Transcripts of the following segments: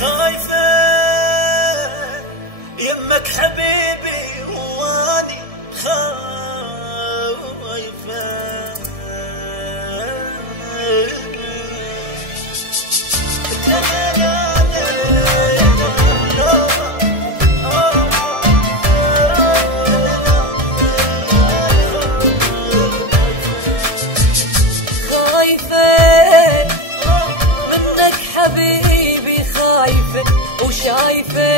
خايفة يمك حبيبي واني خايفة. وشايفة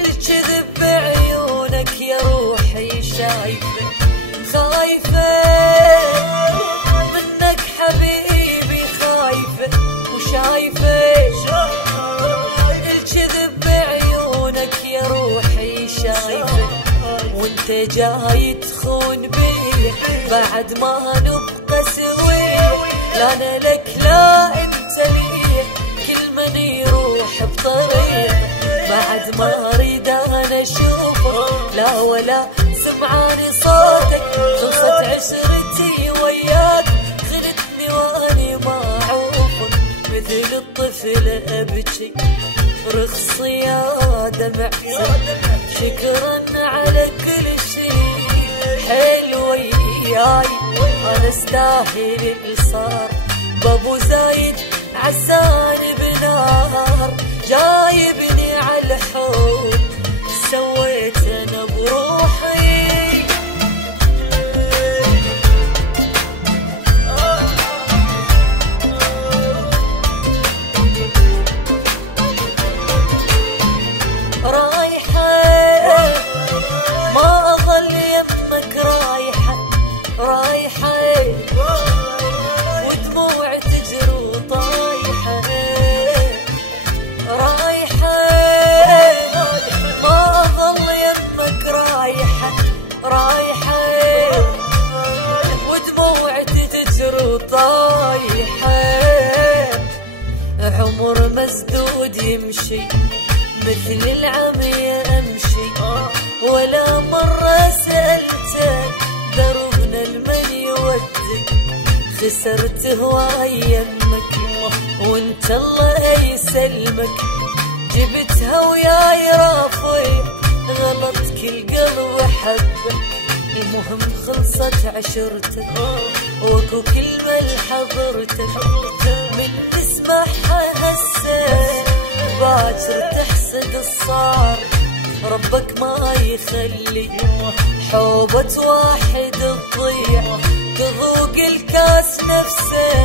الكذب بعيونك يا روحي شايفة. خايفة منك حبيبي خايفة وشايفة الكذب بعيونك يا روحي شايفة. وانت جاي تخون بي بعد ما نبقى سوية. لا انا لك لا انت لي كل من يروح بطريق بعد ما اريد انا اشوفك لا ولا سمعان صوتك. خلصت عشرتي وياك خلتني واني ما اعوفك مثل الطفل ابكي رخص يا دمع شكرا على كل شيء حلو وياي. انا استاهل اللي صار بابو زايد عساني بنار جايبني على الحب سويت انا بروحي. رايحة ما اظل يمك رايحة رايحة ودموع تجري وطايحة. رايحة ما اظل يمك رايحة رايحة ودموع تجري وطايحة. عمر مسدود يمشي مثل العمي امشي ولا مرة سألته دربنا المن يودك. خسرت هواي يمك وانت الله يسلمك جبتها وياي رافي غلط كل قلب حبك. المهم خلصت عشرتك وكو كلمة لحضرتك من تسمعها هسه باكر تحسد الصار. ربك ما يخلي حوبة واحد تضيع تذوق الكاس نفسه